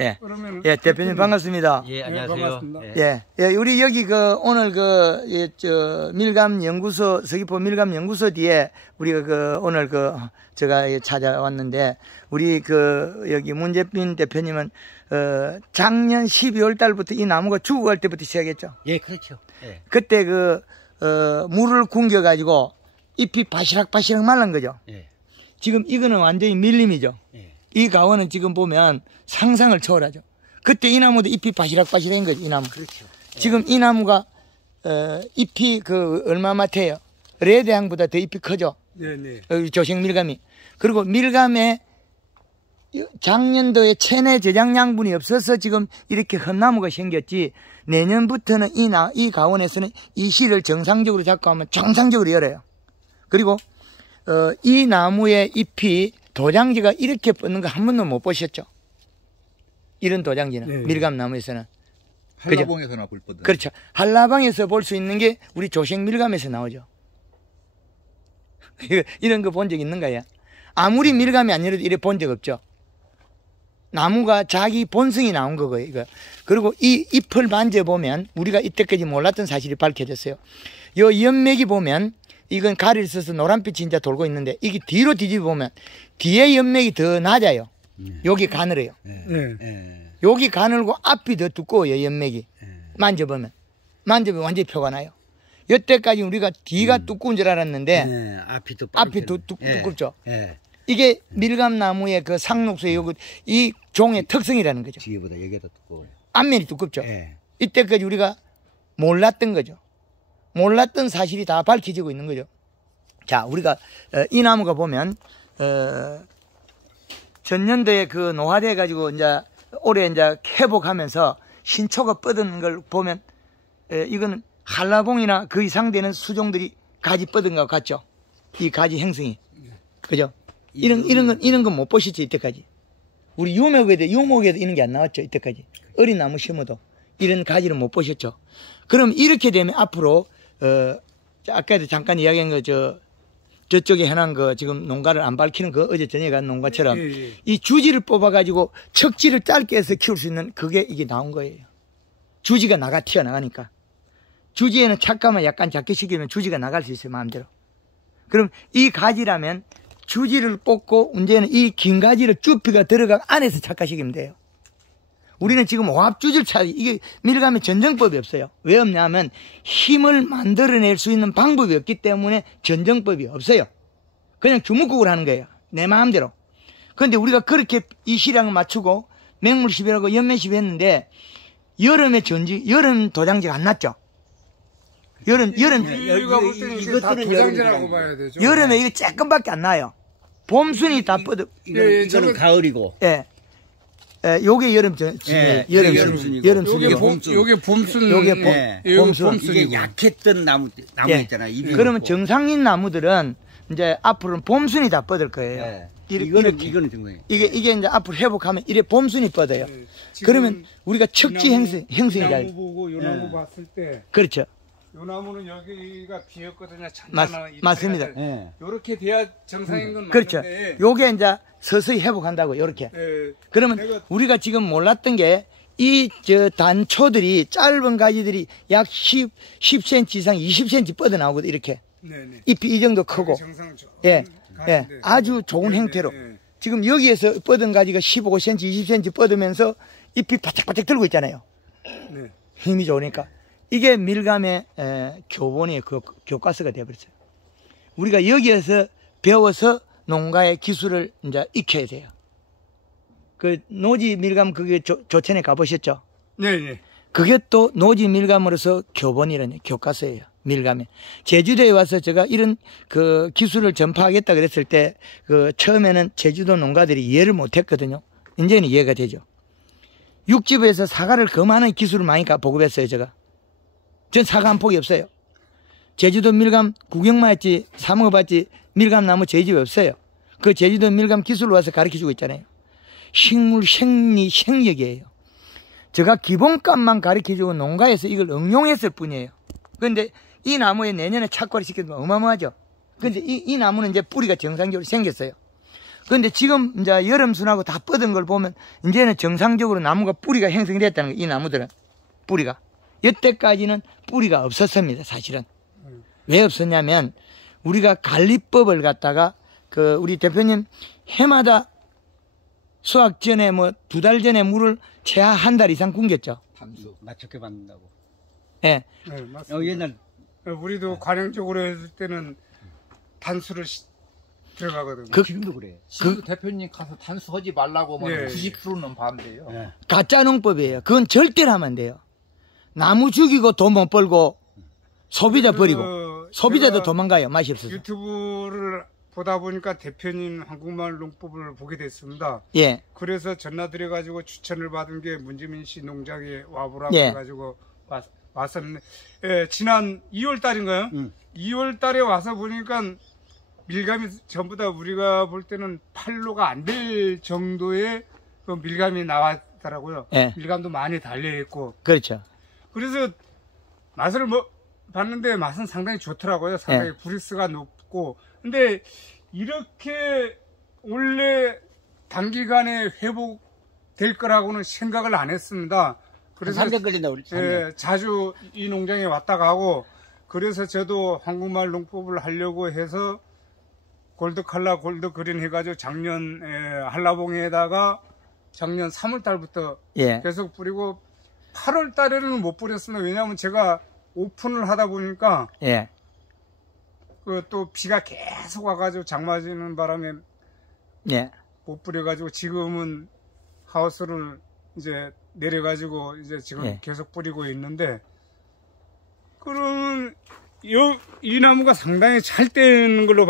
예. 예, 대표님 반갑습니다. 예, 안녕하세요. 예. 예, 우리 여기 오늘 밀감 연구소, 서귀포 밀감 연구소 뒤에 우리가 오늘 제가 찾아왔는데, 우리 여기 문재빈 대표님은, 작년 12월 달부터 이 나무가 죽어갈 때부터 시작했죠. 예, 그렇죠. 예. 그때 물을 굶겨가지고 잎이 바시락바시락 말란 거죠. 예. 지금 이거는 완전히 밀림이죠. 예. 이 가원은 지금 보면 상상을 초월하죠. 그때 이 나무도 잎이 바시락바시락인 거죠, 이 나무. 그렇죠. 예. 지금 이 나무가, 잎이 얼마마트예요? 레드향보다 더 잎이 크죠. 네네. 조식 밀감이. 그리고 밀감에 작년도에 체내 저장 양분이 없어서 지금 이렇게 험나무가 생겼지, 내년부터는 이 가원에서는 이 씨를 정상적으로 잡고 하면 정상적으로 열어요. 그리고, 이 나무의 잎이 도장지가 이렇게 뻗는 거 한 번도 못 보셨죠? 이런 도장지는. 네. 밀감나무에서는. 한라봉에서나 볼 뻔. 그렇죠. 한라봉에서 볼 수 있는 게 우리 조식 밀감에서 나오죠. 이런 거 본 적 있는가요? 아무리 밀감이 아니라도 이래 본 적 없죠. 나무가 자기 본성이 나온 거고요, 이거. 그리고 이 잎을 만져보면 우리가 이때까지 몰랐던 사실이 밝혀졌어요. 요 연맥이 보면 이건 가리를 써서 노란빛이 진짜 돌고 있는데, 이게 뒤로 뒤집어 보면 뒤에 연맥이 더 낮아요. 여기 가늘어요. 여기 가늘고 앞이 더 두꺼워요, 연맥이. 만져보면 완전히 표가 나요. 여태까지 우리가 뒤가 두꺼운 줄 알았는데 앞이 두껍죠. 이게 밀감나무의 상록수의 이 종의 특성이라는 거죠. 뒤에보다 여기가 더 두꺼워요. 앞면이 두껍죠. 이때까지 우리가 몰랐던 거죠. 몰랐던 사실이 다 밝혀지고 있는 거죠. 자, 우리가 이 나무가 보면 전년도에 노화돼 가지고 올해 회복하면서 신초가 뻗은 걸 보면 이거는 한라봉이나 그 이상 되는 수종들이 가지 뻗은 것 같죠. 이 가지 형성이. 그죠? 이런 건 못 보셨죠, 이때까지. 우리 유목에도 이런 게 안 나왔죠, 이때까지. 어린 나무 심어도. 이런 가지를 못 보셨죠. 그럼 이렇게 되면 앞으로, 아까도 잠깐 이야기한 저쪽에 해놓은 지금 농가를 안 밝히는 어제 저녁에 간 농가처럼 이 주지를 뽑아가지고 척지를 짧게 해서 키울 수 있는 이게 나온 거예요. 주지가 튀어나가니까. 주지에는 착감을 약간 작게 시키면 주지가 나갈 수 있어요, 마음대로. 그럼 이 가지라면 주지를 뽑고 문제는 이 긴 가지를 쭈피가 들어가 안에서 착화시키면 돼요. 우리는 지금 오합주질 이게 밀감에 전정법이 없어요. 왜 없냐면 힘을 만들어낼 수 있는 방법이 없기 때문에 전정법이 없어요. 그냥 주먹국을 하는 거예요. 내 마음대로. 그런데 우리가 그렇게 이 시량을 맞추고 맹물시비라고 연면시비 했는데 여름 도장지가 안 났죠. 우리가 볼 때는 이게 다 도장지라고 봐야 되죠. 여름에 이거 조금밖에 안 나요. 봄순이 다 뻗어. 이거는 가을이고. 예. 요게 여름순이고. 요게 봄순. 봄순. 이게 약했던 나무 있잖아요. 그러면 정상인 나무들은 이제 앞으로는 봄순이 다 뻗을 거예요. 이거는 정상이에요. 이게 이제 앞으로 회복하면 이래 봄순이 뻗어요. 그러면 우리가 척지 형성이 잘. 요 나무 보고 요 나무 봤을 때. 그렇죠. 요 나무는 여기가 비었거든요. 맞습니다. 요렇게 돼야 정상인 건 그렇죠. 맞는데. 요게 이제 서서히 회복한다고, 요렇게. 그러면 우리가 지금 몰랐던 게, 단초들이, 짧은 가지들이 약 10cm 이상 20cm 뻗어 나오거든, 이렇게. 잎이 이 정도 크고. 아주 좋은 형태로. 지금 여기에서 뻗은 가지가 15cm, 20cm 뻗으면서 잎이 바짝바짝 들고 있잖아요. 힘이 좋으니까. 이게 밀감의 교본이에요. 교과서가 되어버렸어요. 우리가 여기에서 배워서 농가의 기술을 이제 익혀야 돼요. 노지 밀감 조천에 가보셨죠? 네. 그게 또 노지 밀감으로서 교본이라는 교과서예요. 밀감에. 제주도에 와서 제가 이런 기술을 전파하겠다 그랬을 때 처음에는 제주도 농가들이 이해를 못 했거든요. 이제는 이해가 되죠. 육지부에서 사과를 그 많은 기술을 많이 보급했어요, 제가. 전 사과 한 폭이 없어요. 제주도 밀감 구경만 했지, 사먹어봤지, 밀감 나무 저희 집에 없어요. 제주도 밀감 기술을 와서 가르쳐주고 있잖아요. 식물, 생리, 생력이에요. 제가 기본값만 가르쳐주고 농가에서 이걸 응용했을 뿐이에요. 그런데 이 나무에 내년에 착과를 시키면 어마어마하죠. 그런데 이 나무는 이제 뿌리가 정상적으로 생겼어요. 그런데 지금 이제 여름순하고 다 뻗은 걸 보면 이제는 정상적으로 나무가 뿌리가 형성이 됐다는 거예요. 이 나무들은 뿌리가. 여태까지는 뿌리가 없었습니다. 사실은. 왜 없었냐면 우리가 관리법을 갖다가 그 우리 대표님 해마다 수확 전에 뭐 2달 전에 물을 최하 한 달 이상 굶겼죠. 담수 맞춰게 받는다고. 예. 네, 맞습니다. 옛날 우리도 관행적으로 했을 때는 단수를 들어가거든요. 지금도 그래. 지금 대표님 가서 단수하지 말라고 하면 예. 90%는 반대예요. 예. 가짜 농법이에요. 그건 절대로 하면 안 돼요. 나무 죽이고 돈 못 벌고 소비자 버리고 소비자도 제가 도망가요. 맛이 없어서. 유튜브를 보다 보니까 대표님 한국마을 농법을 보게 됐습니다. 예. 그래서 전화드려 가지고 추천을 받은 게 문지민 씨 농장에 와보라고 예. 해가지고 왔었는데, 예, 지난 2월 달인가요? 2월 달에 와서 보니까 밀감이 전부 다 우리가 볼 때는 팔로가 안 될 정도의 그 밀감이 나왔더라고요. 예. 밀감도 많이 달려있고. 그렇죠. 그래서 맛을 봤는데 맛은 상당히 좋더라고요. 상당히 브리스가 높고. 근데 이렇게 원래 단기간에 회복될 거라고는 생각을 안 했습니다. 그래서 3년 걸린다 우리. 예, 자주 이 농장에 왔다 가고, 그래서 저도 한국마을 농법을 하려고 해서 골드칼라 골드그린 해가지고 작년 한라봉에다가 작년 3월 달부터 예. 계속 뿌리고 8월 달에는 못 뿌렸습니다. 왜냐하면 제가 오픈을 하다 보니까 예. 그 또 비가 계속 와가지고 장마지는 바람에 예. 못 뿌려가지고 지금은 하우스를 이제 내려가지고 이제 지금 예. 계속 뿌리고 있는데, 그러면 이 나무가 상당히 잘 되는 걸로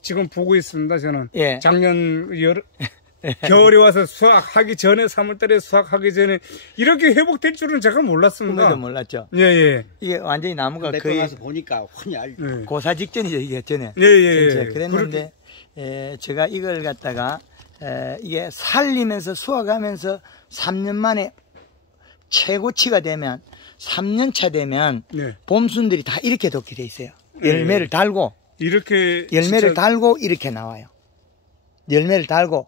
지금 보고 있습니다. 저는 예. 작년 겨울에 와서 수확하기 전에 3월달에 수확하기 전에 이렇게 회복될 줄은 제가 몰랐습니다. 꿈에도 몰랐죠. 예예. 이게 완전히 나무가 내거 거의 가서 보니까 흔히 알죠. 예. 고사 직전이죠. 이게 전에. 예예. 그랬는데 제가 이걸 갖다가 이게 살리면서 수확하면서 3년 만에 최고치가 되면 3년차 되면 네. 봄순들이 다 이렇게 돋게 돼 있어요. 열매를 달고 이렇게 열매를 진짜 달고 이렇게 나와요. 열매를 달고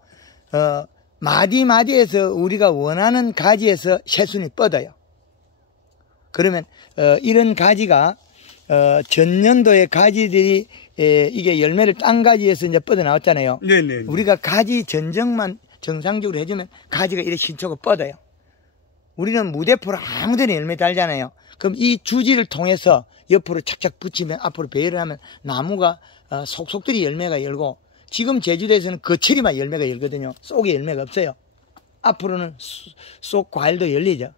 마디마디에서 우리가 원하는 가지에서 새순이 뻗어요. 그러면 이런 가지가 전년도의 가지들이 이게 열매를 딴 가지에서 이제 뻗어 나왔잖아요. 네네. 우리가 가지 전정만 정상적으로 해주면 가지가 이렇게 신초가 뻗어요. 우리는 무대포로 아무데나 열매 달잖아요. 그럼 이 주지를 통해서 옆으로 착착 붙이면 앞으로 배열을 하면 나무가 속속들이 열매가 열고, 지금 제주도에서는 거칠이만 열매가 열거든요. 속에 열매가 없어요. 앞으로는 속 과일도 열리죠.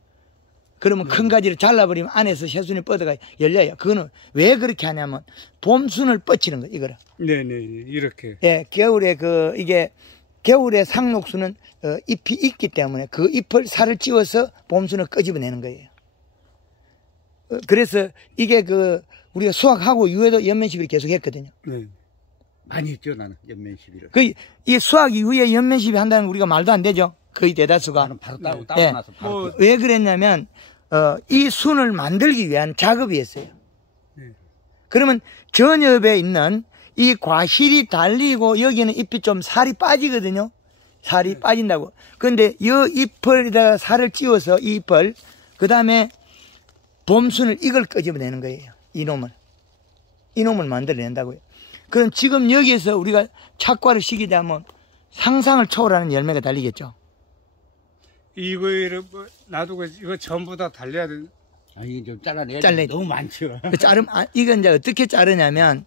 그러면 큰 가지를 잘라버리면 안에서 새순이 뻗어가 열려요. 그거는 왜 그렇게 하냐면 봄순을 뻗치는 거예요. 이거를. 네네. 이렇게. 예, 겨울에 이게 겨울에 상록수는 잎이 있기 때문에 그 잎을 살을 찌워서 봄순을 끄집어내는 거예요. 그래서 이게 우리가 수확하고 이후에도 연면시비를 계속 했거든요. 네. 많이 했죠 나는 연면 시비를. 이 수확 이후에 연면시비 한다는 우리가 말도 안 되죠. 거의 대다수가. 나는 바로 따고 예. 나서 바로. 왜 그랬냐면 이 순을 만들기 위한 작업이었어요. 그러면 전엽에 있는 이 과실이 달리고 여기는 잎이 좀 살이 빠지거든요. 살이 빠진다고. 그런데 이 잎을에다가 살을 찌워서 이 잎을 그 다음에 봄순을 이걸 끄집어내는 거예요. 이놈을 만들어낸다고요. 그럼 지금 여기에서 우리가 착과를 시키자면 상상을 초월하는 열매가 달리겠죠. 이거를 놔두고 이거 전부 다 달려야 돼. 아니 좀 잘라내야 잘라야 너무 많죠. 이건 이제 어떻게 자르냐면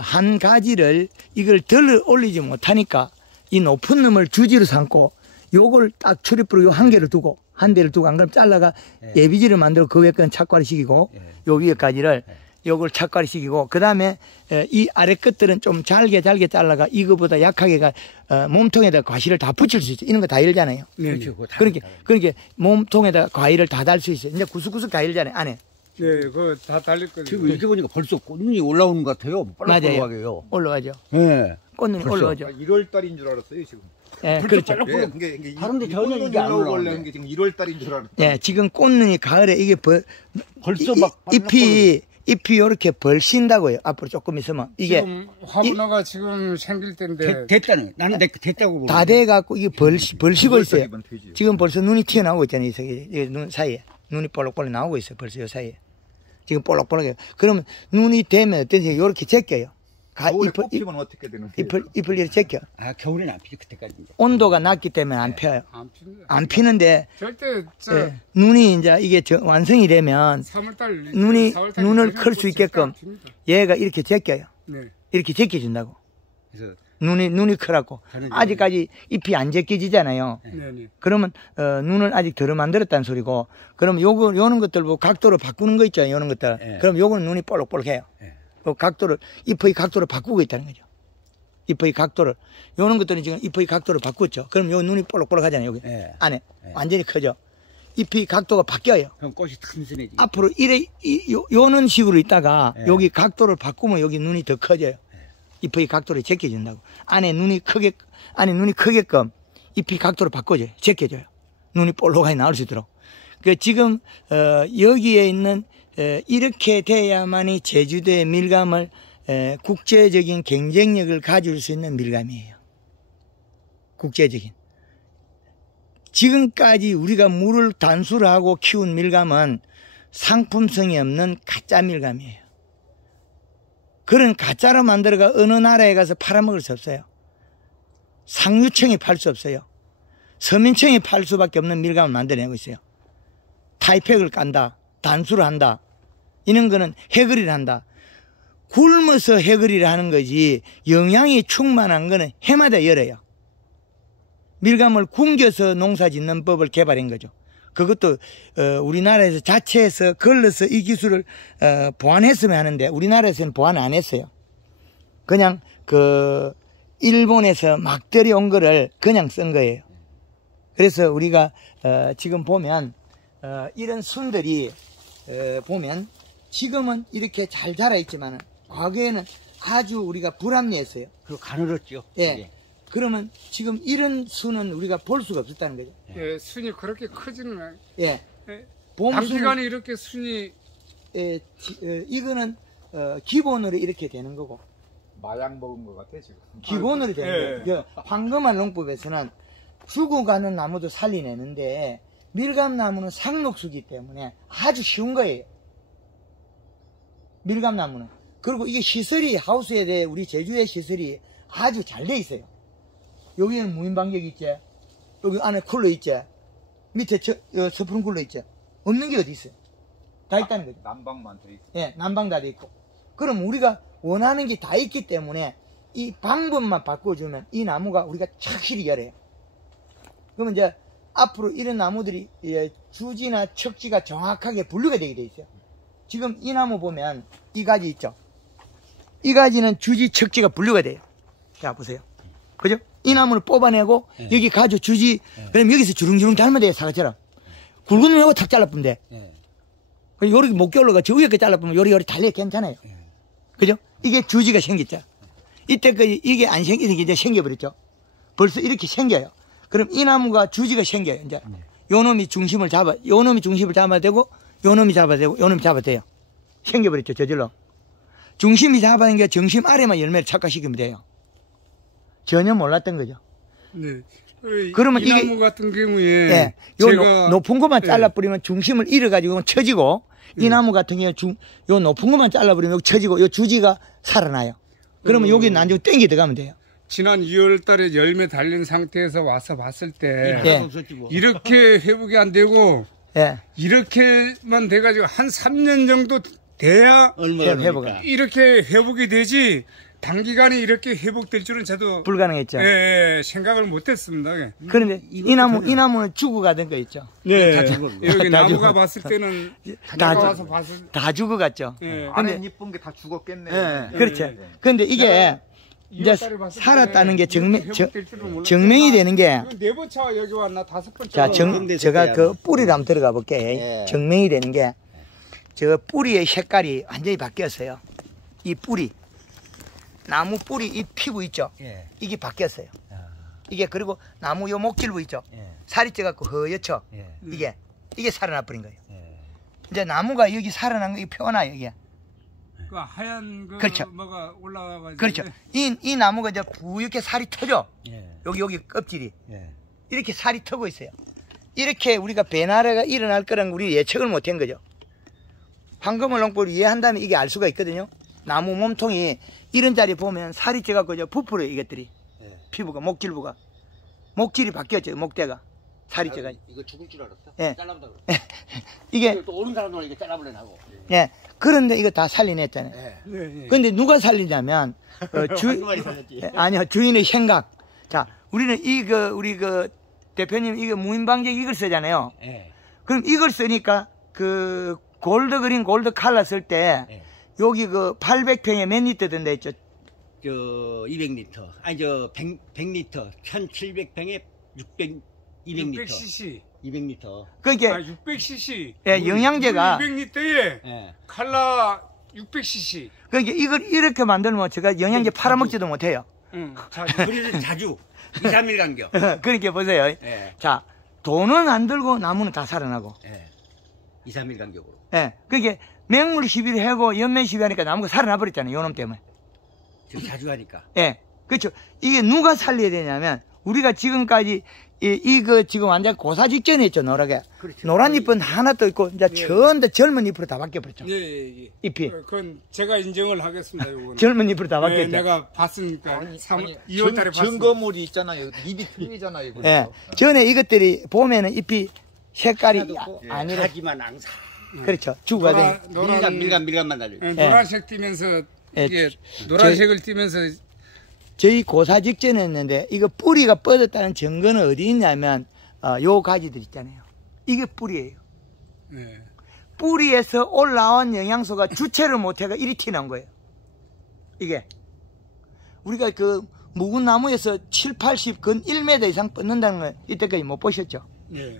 한 가지를 이걸 덜 올리지 못하니까 이 높은 놈을 주지로 삼고 요걸 딱 출입부로 요 한 개를 두고 한 대를 두고 안 그러면 잘라가 예비지를 만들고 그 위에 건 착과를 시키고 요 위에까지를 요걸 착과를 시키고 그 다음에 이 아래 끝들은 좀 잘게 잘라가 이거보다 약하게가 몸통에다 과실을 다 붙일 수 있어요. 이런 거 다 열잖아요. 네. 그렇죠. 그렇게 몸통에다 과일을 다 달 수 있어요. 이제 구석구석 다 열잖아요. 안에. 네, 그거 다 달릴 거예요. 지금 이렇게 보니까 벌써 꽃눈이 올라오는 것 같아요. 맞아요. 빨갛게요. 올라가죠. 예. 꽃눈이 벌써. 올라오죠. 1월 달인 줄 알았어요 지금. 예, 그렇죠. 이게 다른데 전혀 이게 안 올라오려는 올라오네. 게 지금 1월 달인 줄 알았어요. 예, 지금 꽃눈이 가을에 이게 벌써 막 잎이 잎이 이렇게 벌신다고요. 앞으로 조금 있으면 이게 지금 화분화가 지금 생길 때인데 됐다는 나는 됐다고 다 돼갖고 이게 벌시고 있어요. 이번 되지. 지금 벌써 눈이 튀어나오고 있잖아요. 이 눈 사이에 눈이 볼록볼록 나오고 있어요. 벌써 이 사이에 지금 볼록볼록해요. 그러면 눈이 되면 어떤지 이렇게 제껴요. 겨울에 꽃피면 어떻게 되는 거예요? 잎을 이렇게 제껴. 아 겨울에는 안 피죠 그때까지. 온도가 낮기 때문에 안 펴요. 안 핍니다. 안 피는데 절대 저 예, 눈이 이제 이게 완성이 되면 3월달 눈을 클 수 있게끔 얘가 이렇게 제껴요. 네. 이렇게 제껴준다고. 그래서 눈이 크라고. 가는 아직까지 잎이 안 제껴지잖아요. 네네. 그러면 눈을 아직 덜 만들었다는 소리고. 그럼 요런 것들 뭐 각도를 바꾸는 거 있잖아요. 요런 것들. 예. 그럼 요거는 눈이 볼록볼록해요. 예. 그 각도를 잎의 각도를 바꾸고 있다는 거죠. 잎의 각도를. 요런 것들은 지금 잎의 각도를 바꿨죠. 그럼 요 눈이 볼록볼록하잖아요. 여기 예. 안에 예. 완전히 커져. 잎의 각도가 바뀌어요. 그럼 꽃이 튼튼해지. 앞으로 요런 식으로 있다가 예. 여기 각도를 바꾸면 여기 눈이 더 커져요. 잎의 각도를 제껴준다고. 안에 눈이 크게끔 잎의 각도를 바꿔줘요. 제껴줘요. 눈이 볼록하게 나올 수 있도록. 그 지금 여기에 있는 이렇게 돼야만이 제주도의 밀감을 국제적인 경쟁력을 가질 수 있는 밀감이에요. 국제적인. 지금까지 우리가 물을 단수를 하고 키운 밀감은 상품성이 없는 가짜 밀감이에요. 그런 가짜로 만들어가 어느 나라에 가서 팔아먹을 수 없어요. 상류층이 팔 수 없어요. 서민층이 팔 수밖에 없는 밀감을 만들어내고 있어요. 타이팩을 깐다. 단수를 한다. 이런 거는 해거리를 한다. 굶어서 해거리를 하는 거지 영양이 충만한 거는 해마다 열어요. 밀감을 굶겨서 농사 짓는 법을 개발한 거죠. 그것도 우리나라에서 자체에서 걸러서 이 기술을 보완했으면 하는데 우리나라에서는 보완 안 했어요. 그냥 그 일본에서 막 들여온 거를 그냥 쓴 거예요. 그래서 우리가 지금 보면 이런 순들이 보면 지금은 이렇게 잘 자라 있지만 과거에는 아주 우리가 불합리했어요. 그리고 가늘었죠. 예. 이게. 그러면 지금 이런 순은 우리가 볼 수가 없었다는 거죠. 예, 순이 그렇게 크지는 않아요. 예. 예. 봄순은 단기간에 이렇게 순이 이거는 기본으로 이렇게 되는 거고 마약 먹은 것 같아 지금. 기본으로 되는 예. 거예요. 황금알 농법에서는 죽어가는 나무도 살리내는데 밀감나무는 상록수기 때문에 아주 쉬운 거예요. 밀감나무는. 그리고 이게 시설이 하우스에 대해 우리 제주의 시설이 아주 잘 돼 있어요. 여기에는 무인방벽이 있지. 여기 안에 쿨러 있지. 밑에 서프름 쿨러 있지. 없는 게 어디 있어요. 다 있다는 거죠. 난방만 돼 있고. 예, 난방 다 돼 있고. 그럼 우리가 원하는 게 다 있기 때문에 이 방법만 바꿔주면 이 나무가 우리가 착실히 열어요. 그러면 이제 앞으로 이런 나무들이 주지나 척지가 정확하게 분류가 되게 돼 있어요. 지금 이 나무 보면 이 가지 있죠. 이 가지는 주지 척지가 분류가 돼요. 자 보세요. 그죠? 이 나무를 뽑아내고 여기 가지 주지 그럼 여기서 주렁주렁 닮아돼요. 사과처럼. 굵은 놈하고 탁 잘라보면 돼. 요렇게 못 올라가 저 위에 잘라보면 요리요리 달려 괜찮아요. 그죠? 이게 주지가 생겼죠. 이때까지 이게 안 생기는 게 이제 생겨버렸죠. 벌써 이렇게 생겨요. 그럼 이 나무가 주지가 생겨요. 이제 요 놈이 중심을 잡아야 되고 요 놈이 잡아야 되고 요 놈이 잡아야 돼요. 생겨버렸죠. 저절로. 중심이 잡아야 게 정심 아래만 열매를 착각시키면 돼요. 전혀 몰랐던 거죠. 네. 그러면 이 이게- 나무 같은 경우에 예. 요 제가 높은 것만 예. 잘라버리면 중심을 잃어가지고 쳐지고 이 나무 같은 경우에 요 높은 것만 잘라버리면 여기 쳐지고 요 주지가 살아나요. 그러면 여기 나중에 땡기 들어가면 돼요. 지난 2월 달에 열매 달린 상태에서 와서 봤을 때 예. 없었지 뭐. 이렇게 회복이 안 되고 예. 이렇게만 돼가지고 한 3년 정도 돼야 얼마나 회복을. 그러니까. 이렇게 회복이 되지 단기간에 이렇게 회복될 줄은 저도 불가능했죠. 생각을 못했습니다. 예. 그런데 이 나무는 죽어가던 거 있죠. 네. 다 죽어. 여기 다 나무가 죽어. 봤을 때는 다 내가 죽- 와서 봤을 다 죽어갔죠. 예. 안에 이쁜 게 다 죽었겠네. 예. 그렇죠. 예. 그런데 이게 이제 2월 달에 봤을 살았다는 때 게 이렇게 회복될 줄은 몰랐지만 증명이 되는 게 이건 네 번째 여기 왔나 다섯 번째 자, 정리됐을 제가 때야. 그 뿌리를 한번 들어가 볼게요. 예. 증명이 되는 게, 저 뿌리의 색깔이 완전히 바뀌었어요. 이 뿌리. 나무 뿌리, 이 피부 있죠? 예. 이게 바뀌었어요. 이게 그리고 나무 요 목질부 있죠? 예. 살이 쪄갖고 허옇죠? 예. 이게 살아나 버린 거예요. 예. 이제 나무가 여기 살아난 거, 이게 펴나요, 이게. 그 하얀 그 그렇죠. 뭐가 올라와가지고. 그렇죠. 이 나무가 이제 부옇게 살이 터져. 예. 여기 껍질이. 예. 이렇게 살이 터고 있어요. 이렇게 우리가 배나라가 일어날 거라는 우리 예측을 못한 거죠. 황금을롱불을 이해한다면 이게 알 수가 있거든요. 나무 몸통이 이런 자리 보면 살이 쪄갖고 부풀어요, 이것들이. 예. 피부가, 목질부가. 목질이 바뀌었죠, 목대가. 살이 쪄가지고. 이거 죽을 줄 알았어. 예. 잘라본다 그래. 이게, 또 오는 사람들은 이게 잘라버려 하고. 예. 그런데 이거 다 살려냈잖아요. 예. 네, 예. 근데 누가 살리냐면, 한 마리 살렸지. 아니요, 주인의 생각. 자, 우리는 우리 대표님 이거 무인방제 이걸 쓰잖아요. 예. 그럼 이걸 쓰니까 그 골드 그린 골드 칼라 쓸 때 예. 여기 그 800평에 몇 리터 든다 했죠? 저 200리터. 아니 저 100리터. 1700평에 200리터. 600cc. 200리터. 그게 아, 600cc. 예, 영양제가 200리터에 예. 칼라 600cc. 그러니까 이걸 이렇게 만들면 제가 영양제 팔아먹지도 못해요. 응. 자, 우리는 자주 2, 3일 간격. 그렇게 보세요. 예. 자, 돈은 안 들고 나무는 다 살아나고. 예. 2, 3일 간격으로. 예. 그게 맹물 시비를 하고 연면 시비하니까 나무가 살아나 버렸잖아요. 요놈 때문에. 지금 자주 하니까. 예. 그렇죠. 이게 누가 살려야 되냐면 우리가 지금까지 이거 지금 완전 고사 직전에 있죠, 노랗게. 그렇죠. 노란 잎은 하나도 있고 이제 전부 젊은 잎으로 다 바뀌어버렸죠. 예, 예, 예. 잎이. 그건 제가 인정을 하겠습니다, 요거는. 젊은 잎으로 다 예, 바뀌었죠. 내가 봤으니까. 2월 달에 봤습니다. 증거물이 있잖아요. 입이 틀리잖아요. 그래서. 예. 전에 이것들이 보면은 잎이 색깔이 아니라 하지만 항상. 그렇죠. 주가 돼. 밀감만 달려. 예, 노란색 띠면서 예. 이게 노란색을 띠면서 저희 고사 직전에 했는데 이거 뿌리가 뻗었다는 증거는 어디 있냐면 요 가지들 있잖아요. 이게 뿌리예요. 예. 뿌리에서 올라온 영양소가 주체를 못해가 이리 튀어나온 거예요. 이게 우리가 그 묵은 나무에서 7, 80, 근 1m 이상 뻗는다는 걸 이때까지 못 보셨죠? 예.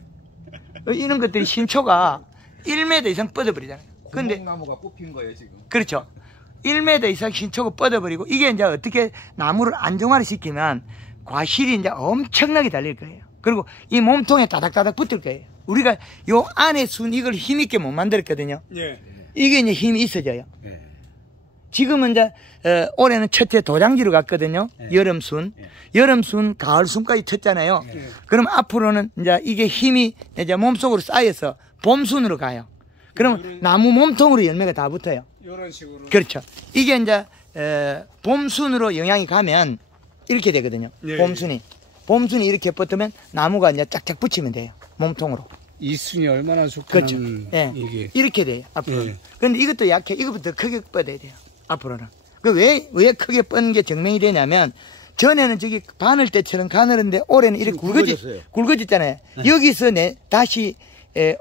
이런 것들이 신초가 1m 이상 뻗어버리잖아요. 근데 나무가 뽑힌 거예요 지금. 그렇죠. 1m 이상 신초가 뻗어버리고 이게 이제 어떻게 나무를 안정화를 시키면 과실이 이제 엄청나게 달릴 거예요. 그리고 이 몸통에 다닥다닥 붙을 거예요. 우리가 요 안에 순 이걸 힘있게 못 만들었거든요. 예. 이게 이제 힘이 있어져요. 예. 지금은 이제 올해는 첫째 도장지로 갔거든요. 예. 여름순, 여름순, 가을순까지 쳤잖아요. 예. 그럼 앞으로는 이제 이게 힘이 이제 몸속으로 쌓여서 봄순으로 가요. 그러면 나무 몸통으로 열매가 다 붙어요. 이런 식으로. 그렇죠. 이게 이제 봄순으로 영향이 가면 이렇게 되거든요. 예, 봄순이 이렇게 붙으면 나무가 이제 짝짝 붙이면 돼요. 몸통으로. 이 순이 얼마나 좋구나. 그렇죠. 예. 이게. 이렇게 돼요. 앞으로. 예. 근데 이것도 약해. 이것부터 크게 뻗어야 돼요. 앞으로는. 그 왜 크게 뻗는 게 증명이 되냐면 전에는 저기 바늘 때처럼 가늘었는데 올해는 이렇게 굵어졌어요. 굵어졌잖아요. 여기서 다시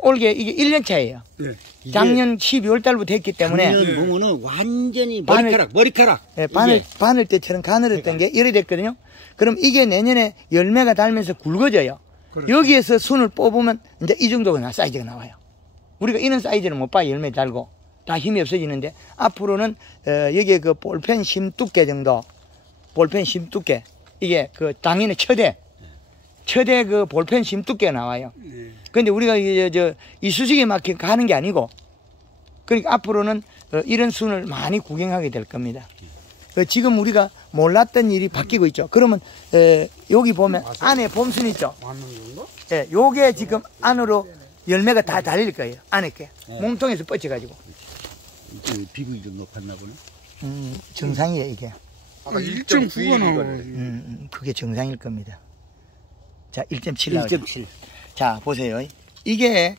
올게 이게 1년 차예요. 예. 작년 12월 달부터 했기 때문에 작년 보면은 완전히 머리카락. 예, 바늘 때처럼 가늘었던 게 이래 됐거든요. 그럼 이게 내년에 열매가 달면서 굵어져요. 그렇죠. 여기에서 순을 뽑으면 이제 이 정도가 사이즈가 나와요. 우리가 이런 사이즈는 못 봐요. 열매 달고 다 힘이 없어지는데 앞으로는 여기에 그 볼펜 심 두께 정도, 볼펜 심 두께 이게 그 당연히 최대 그 볼펜 심 두께가 나와요. 예. 근데 우리가 이제 이쑤시개 맞게 가는 게 아니고, 그러니까 앞으로는 이런 순을 많이 구경하게 될 겁니다. 지금 우리가 몰랐던 일이 바뀌고 있죠. 그러면 여기 보면 안에 봄순 있죠. 맞는 건가? 예, 요게 지금 안으로 열매가 다 달릴 거예요. 안에 게 몸통에서 뻗쳐가지고. 비극이 좀 높았나 보네. 정상이에요 이게. 아까 1.9가 나오고. 그게 정상일 겁니다. 자, 1.7 나오죠. 1.7. 자, 보세요. 이게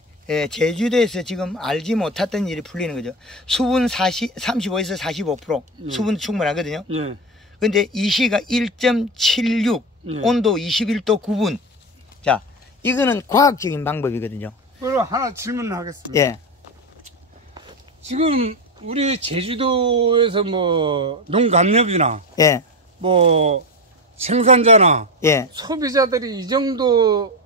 제주도에서 지금 알지 못했던 일이 풀리는 거죠. 수분 35에서 45%. 수분 충분하거든요. 예. 근데 이 시가 1.76, 예. 온도 21도 9분. 자, 이거는 과학적인 방법이거든요. 그럼 하나 질문을 하겠습니다. 예. 지금 우리 제주도에서 뭐 농감협이나 예. 뭐 생산자나 예. 소비자들이 이 정도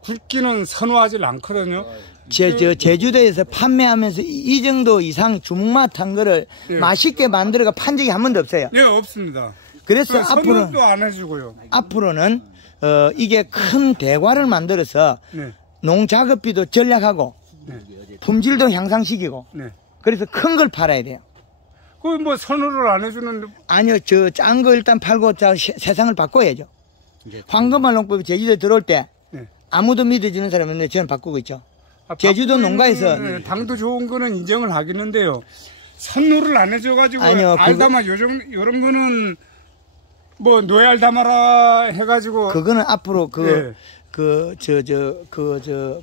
굵기는 선호하지 않거든요. 제주도에서 판매하면서 이 정도 이상 주먹맛한 거를 예. 맛있게 만들어가 판 적이 한 번도 없어요. 예, 없습니다. 그래서 선물도 안 해주고요. 앞으로는 이게 큰 대과를 만들어서 네. 그 뭐 선호를 안 해주는데. 아니요, 저 짠 거 일단 팔고 세상을 바꿔야죠. 황금알 농법이 제주도에 들어올 때 네. 아무도 믿어주는 사람이 없는데 저는 바꾸고 있죠. 제주도 바꾸는 농가에서 당도 좋은 거는 인정을 하겠는데요. 선호를 안 해줘가지고 아니요, 알다마 요런 거는 뭐 노얄다마라 해가지고 그거는 앞으로 네.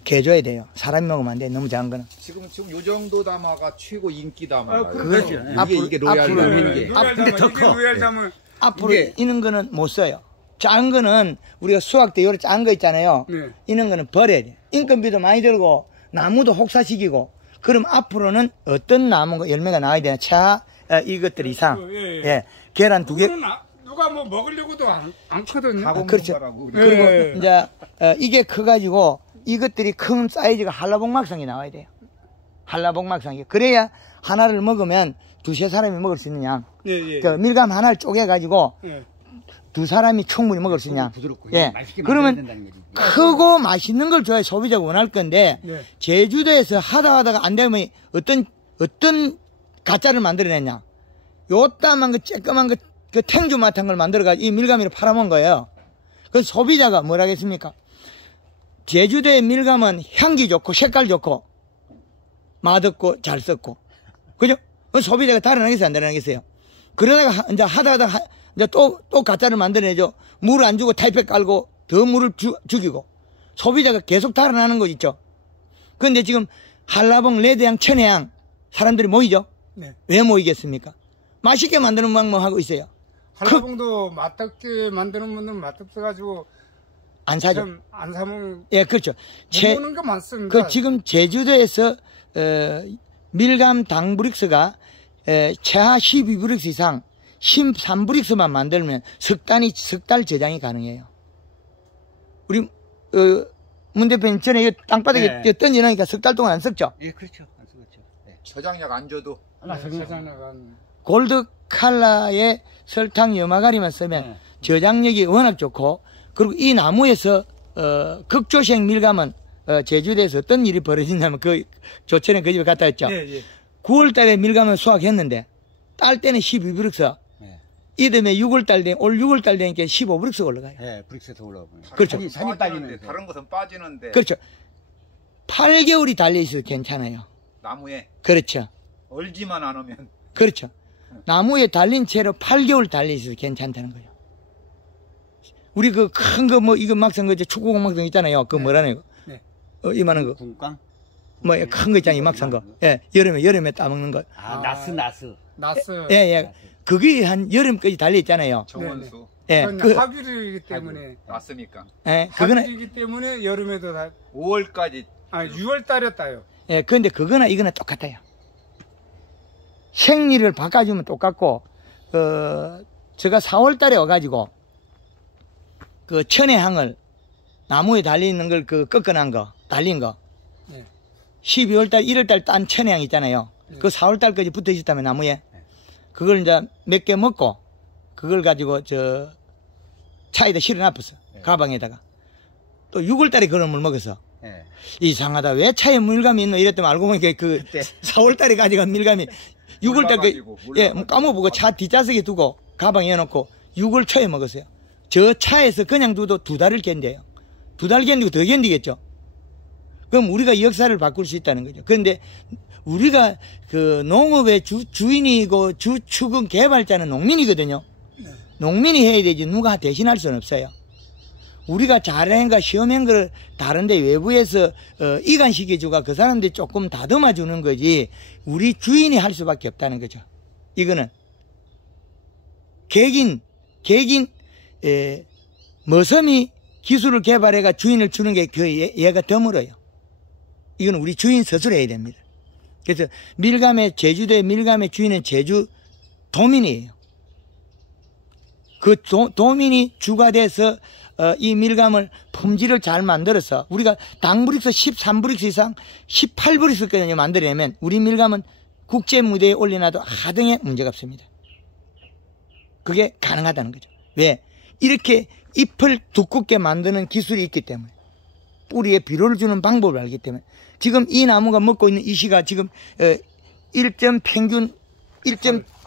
개줘야 돼요. 사람이 먹으면 안 돼. 너무 작은 거는. 지금 요 정도 담아가 최고 인기 담아가. 그렇죠. 앞으로- 이게 로얄 앞으로- 담는 게. 근데 더 커. 노얄다마. 앞으로 이게- 이런 거는 못 써요. 작은 거는 우리가 수확 때 요런 작은 거 있잖아요. 네. 이런 거는 버려야 돼. 인건비도 많이 들고 나무도 혹사시키고 그럼 앞으로는 어떤 나무가 열매가 나와야 되나 이것들 이상 예, 예. 예 계란 2개 그거는 누가 뭐 먹으려고도 않거든요. 그렇죠. 가공농가라고. 그리고 예. 이제 이게 커가지고 이것들이 큰 사이즈가 한라봉막상이 나와야 돼요. 한라봉막상이 그래야 하나를 먹으면 2~3사람이 먹을 수 있는 양. 예, 예. 그 밀감 하나를 쪼개가지고 예. 2사람이 충분히 먹을 수 있는 양. 부드럽고 예. 맛있게 그러면 만들어야 된다는 거지. 크고 맛있는 걸 줘야 소비자가 원할 건데 네. 제주도에서 하다가 안 되면 어떤 가짜를 만들어냈냐. 요따만 그 쬐끄만 그 탱주 맛한 걸 만들어가지고 이 밀감이를 팔아먹은 거예요. 그 소비자가 뭘 하겠습니까? 제주도의 밀감은 향기 좋고 색깔 좋고 맛없고 잘 썩고 그죠? 그 소비자가 달아나겠어요 안 달아나겠어요? 그러다가 이제 하다가 이제 또 가짜를 만들어내죠. 물 안 주고 타이pe 깔고 더 물을 죽이고 소비자가 계속 달아나는 거 있죠. 그런데 지금 한라봉, 레드향, 천혜향 사람들이 모이죠. 네. 왜 모이겠습니까? 맛있게 만드는 방법 하고 있어요. 한라봉도 맛없게 만드는 분들은 맛없어가지고 안 사죠. 좀 안 사면 예, 그렇죠. 못 먹는 거 많습니다. 지금 제주도에서 밀감 당브릭스가 최하 12브릭스 이상 13브릭스만 만들면 석 달 저장이 가능해요. 우리 문 대표님 전에 땅바닥에 네. 던져놓으니까 석 달 동안 안 썩죠. 예, 그렇죠. 안 쓰겠죠. 예. 저장약 안 줘도. 골드 칼라의 설탕 염화가리만 쓰면 저장력이 워낙 좋고 그리고 이 나무에서 극조생 밀감은 제주도에서 어떤 일이 벌어지냐면 그 조천에 그 집에 갔다 했죠. 예, 예. 9월 달에 밀감을 수확했는데 딸 때는 12브릭스 예. 이듬해 6월 달 올 6월 달 되니까 15브릭스 올라가요. 예, 브릭스 더 올라오면. 그렇죠. 산이 빠지는데. 다른 것은 빠지는데. 그렇죠. 8개월이 달려있어도 괜찮아요. 나무에 그렇죠. 얼지만 않으면. 그렇죠. 나무에 달린 채로 8개월 달려있어도 괜찮다는 거예요. 우리 그 큰 거 뭐 이거 막상 그 축구공 막상 있잖아요. 그거 뭐라는 거. 네. 이만한 거. 군광? 뭐 큰 거 있잖아요. 막상 거. 예. 여름에 따먹는 거. 아, 나스. 나스. 예, 예. 그게 한 여름까지 달려있잖아요. 정원수. 예. 그건 하귤이기 때문에 났으니까. 예. 그거는, 하귤이기 때문에 여름에도 다 5월까지. 6월 달에 따요. 예. 근데 그거나 이거나 똑같아요. 생리를 바꿔주면 똑같고, 제가 4월 달에 와가지고, 그 천혜향을 나무에 달리는 걸 꺾어난 거, 달린 거. 네. 12월 달, 1월 달 딴 천혜향 있잖아요. 그 4월 달까지 붙어 있었다면 나무에. 그걸 이제 몇 개 먹고, 그걸 가지고 차에다 실어놨었어. 가방에다가. 또 6월 달에 그런 먹었어. 예. 이상하다. 왜 차에 밀감이 있노? 이랬더니 알고 보니까 그때. 4월 달에 가져간 밀감이 6월 달 몰라가지고. 까먹어보고 차 뒷좌석에 두고 가방에 넣어놓고 6월 초에 먹었어요. 저 차에서 그냥 두도 2달을 견뎌요. 2달 견디고 더 견디겠죠. 그럼 우리가 이 역사를 바꿀 수 있다는 거죠. 그런데 우리가 그 농업의 주인이고 주축은 개발자는 농민이거든요. 농민이 해야 되지 누가 대신할 수는 없어요. 우리가 잘한 거 시험한 걸 다른데 외부에서 이간시켜주가 그 사람들이 조금 다듬어 주는 거지 우리 주인이 할 수밖에 없다는 거죠. 이거는 객인 머섬이 기술을 개발해가 주인을 주는 게 얘가 드물어요. 이건 우리 주인 스스로 해야 됩니다. 그래서 제주도의 밀감의 주인은 제주 도민이에요. 그 도민이 주가 돼서 이 밀감을 품질을 잘 만들어서 우리가 당브릭스 13브릭스 이상 18브릭스까지 만들려면 우리 밀감은 국제 무대에 올려놔도 하등에 문제가 없습니다. 그게 가능하다는 거죠. 왜? 이렇게 잎을 두껍게 만드는 기술이 있기 때문에 뿌리에 비료를 주는 방법을 알기 때문에 지금 이 나무가 먹고 있는 이 씨가 지금 평균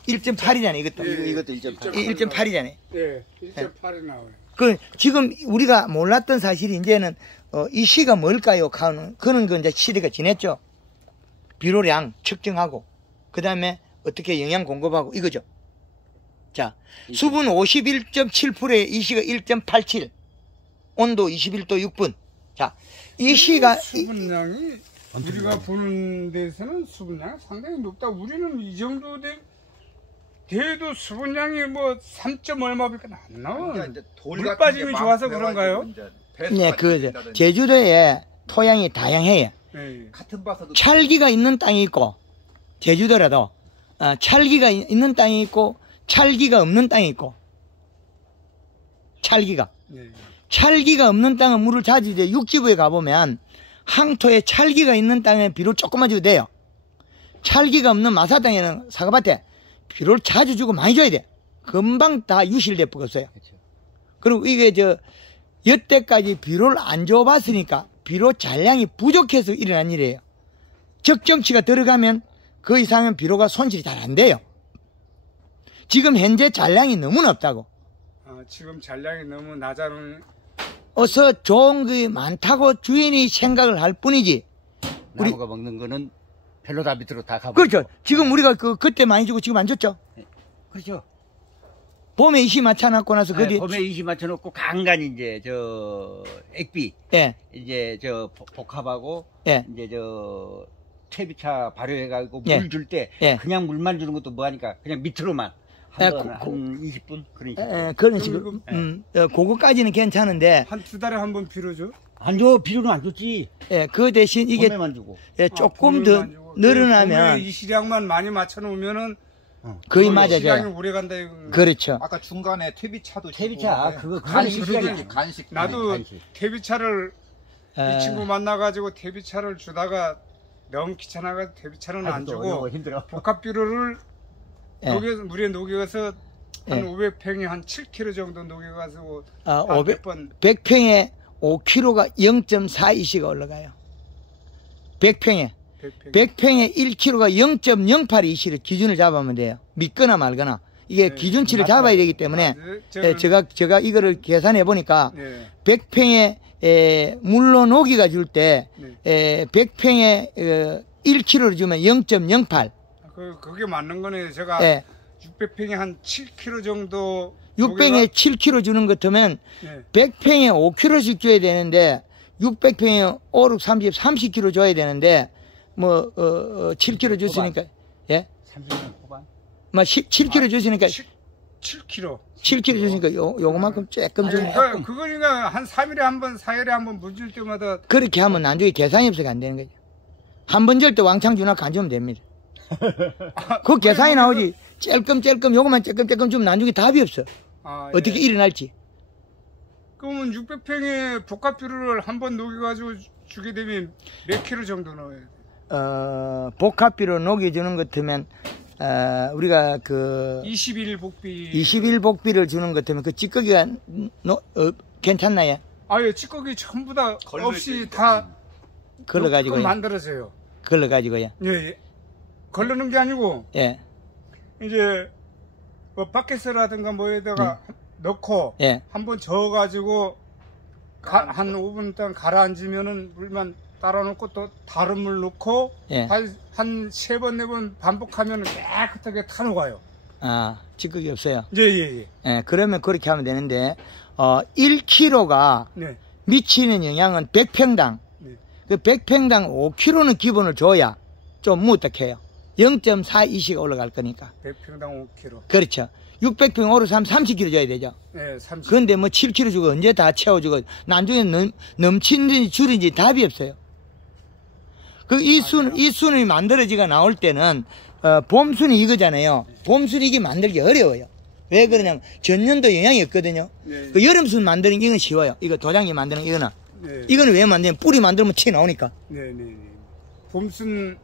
1.8이잖아요, 이것도. 이것도 1.8. 1.8이잖아요. 예, 1.8이 나와요. 그, 지금 우리가 몰랐던 사실이 이제는, 이 시가 뭘까요? 그는 그 이제 시대가 지냈죠. 비료량 측정하고, 그 다음에 어떻게 영양 공급하고, 이거죠. 자, 수분 51.7%에 이 시가 1.87, 온도 21도 6분. 자, 이 시가, 수분량이 우리가 보는 데서는 수분량이 상당히 높다. 우리는 이 정도 돼도 수분량이 뭐 3점 얼마밖에 안 나와. 물 빠짐이 좋아서 그런가요? 네, 제주도에 토양이 다양해요. 네. 같은 밭에도 찰기가 있는 땅이 있고, 제주도라도, 찰기가 있는 땅이 있고, 찰기가 없는 땅이 있고, 찰기가. 네. 찰기가 없는 땅은 물을 자주 이제 육지부에 가보면, 항토에 찰기가 있는 땅에 비료를 조금만 줘도 돼요. 찰기가 없는 마사 땅에는 사과밭에 비료를 자주 주고 많이 줘야 돼. 금방 다 유실돼 버렸어요. 그렇죠. 그리고 이게 여태까지 비료를 안 줘봤으니까 비료 잔량이 부족해서 일어난 일이에요. 적정치가 들어가면 그 이상은 비료가 손실이 잘 안 돼요. 지금 현재 잔량이 너무 높다고. 지금 잔량이 너무 낮아는. 어서 좋은 게 많다고 주인이 생각을 할 뿐이지. 나무가 먹는 거는 별로 다 밑으로 다 가고. 그렇죠. 지금 우리가 그때 많이 주고 지금 안 줬죠. 그렇죠. 봄에 이시 맞춰놨고 나서 네, 거기. 봄에 이시 맞춰놓고 간간히 이제 액비. 예. 이제 복합하고. 예. 이제 퇴비차 발효해가지고 예. 물 줄 때. 예. 그냥 물만 주는 것도 뭐하니까 그냥 밑으로만. 예, 한 20분? 그런 식으로. 그런 식으로. 그거까지는 괜찮은데. 한 2달에 한 번 비료죠? 안 줘. 비료는 안 줬지. 예, 그 대신 이게. 봄에만 주고. 예, 조금 더 늘어나면. 이 시량만 많이 맞춰놓으면은. 거의 이 맞아져요. 시량이 오래 간다. 그렇죠. 아까 중간에 퇴비차도 퇴비차, 주고, 그거 간식 간식이잖아. 주지, 간식. 나도 간식. 퇴비차를 예. 이 친구 만나가지고 퇴비차를 주다가 너무 귀찮아가지고 퇴비차는 안 주고 힘들어. 복합비료를 예. 물에 녹여서 한 예. 500평에 한 7kg 정도 녹여가지고 500, 100평에 5kg가 0.42가 올라가요. 100평에. 100평에 1kg가 0.08이시를 기준을 잡으면 돼요. 믿거나 말거나. 이게 네, 기준치를 잡아야 되기 때문에 예, 제가 이거를 계산해 보니까 네. 100평에 물로 녹이가 줄 때 네. 100평에 1kg를 주면 0.08. 그게 맞는 거네요. 제가 예. 600평에 한 7kg 정도 600평에 7kg 주는 것 같으면 네. 100평에 5kg씩 줘야 되는데 600평에 5, 6, 30, 30kg 줘야 되는데 7kg 줬으니까 예? 30년 후반. 7kg 줬으니까 7kg. 7kg 줬으니까 요거만큼 조금 좀 그거니까 한 3일에 한 번, 4일에 한 번 물 줄 때마다 그렇게 하면 나중에 계산이 없어서 안 되는 거죠. 한 번 줄 때 왕창 주나 안 주면 됩니다. 그 계산이 나오지. 찔끔 요거만 찔끔 주면 나중에 답이 없어. 어떻게 예. 일어날지. 그러면 600평에 복합비료를 한 번 녹여가지고 주게 되면 몇 킬로 정도 넣어야 돼? 복합비로 녹여주는 것 같으면 우리가 21 복비. 21복비를 주는 것 같으면 그 찌꺼기가 괜찮나요? 아예 찌꺼기 전부 다 없이 다 걸러가지고 만들어져요. 걸러가지고요. 예. 걸르는 게 아니고 예. 이제 뭐 바켓이라든가 뭐에다가 넣고 예. 한번 저어가지고 한 5분 동안 가라앉으면은 물만 따라 놓고 또 다른 물 넣고 예. 한 3번 4번 반복하면 깨끗하게 타 녹아요. 찌꺼기 없어요. 예. 예, 그러면 그렇게 하면 되는데 1kg가 네. 미치는 영향은 100평당 네. 그 100평당 5kg는 기본을 줘야 좀 무떡해요. 0.42가 올라갈 거니까. 100평당 5kg. 그렇죠. 600평 오르 30kg 줘야 되죠. 네, 30. 그런데 7kg 주고 언제 다 채워주고 나중에 넘치는지 줄인지 답이 없어요. 이 순이 만들어지가 나올 때는 봄순이 이거잖아요. 봄순이 이게 만들기 어려워요. 왜 그러냐면 전년도 영향이 없거든요. 네. 그 여름순 만드는 게 이건 쉬워요. 이거 도장이 만드는 이거는. 네. 이거는 왜 만드냐면 뿌리 만들면 튀어나오니까. 네. 봄순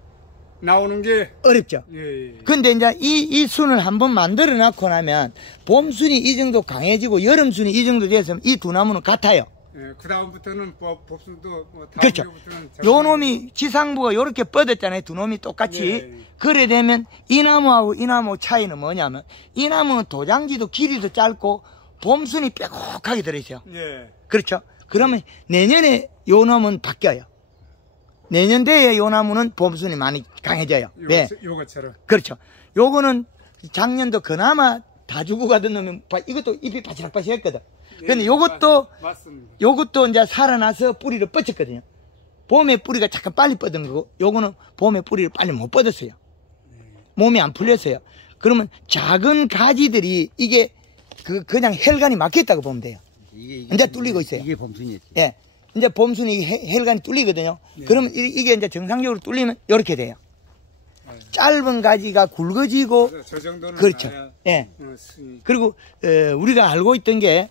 나오는 게 어렵죠. 예. 근데 이제 이 순을 한번 만들어 놓고 나면 봄순이 이 정도 강해지고 여름순이 이 정도 됐으면 이 두 나무는 같아요. 예, 그 다음부터는 법수도 뭐 다음 그렇죠. 해부터는 요 놈이 지상부가 요렇게 뻗었잖아요. 두 놈이 똑같이. 예. 그래 되면 이 나무하고 이 나무 차이는 뭐냐면 이 나무는 도장지도 길이도 짧고 봄순이 빼곡하게 들어있어요. 예. 그렇죠. 그러면 내년에 요 놈은 바뀌어요. 내년 돼에 요 나무는 봄순이 많이 강해져요. 왜? 요것처럼. 그렇죠. 요거는 작년도 그나마 다 주고 가던 놈이 이것도 잎이 바시락바시했거든. 근데 요것도 맞습니다. 요것도 이제 살아나서 뿌리를 뻗쳤거든요. 봄에 뿌리가 잠깐 빨리 뻗은 거고 요거는 봄에 뿌리를 빨리 못 뻗었어요. 몸이 안 풀렸어요. 그러면 작은 가지들이 이게 그냥 혈관이 막혀있다고 보면 돼요. 이제 뚫리고 있어요. 이게 봄순이었지. 예. 이제 봄순이 혈관이 뚫리거든요. 그러면 이게 이제 정상적으로 뚫리면 이렇게 돼요. 짧은 가지가 굵어지고 저 정도는 그렇죠. 나야, 예. 순이. 그리고 우리가 알고 있던 게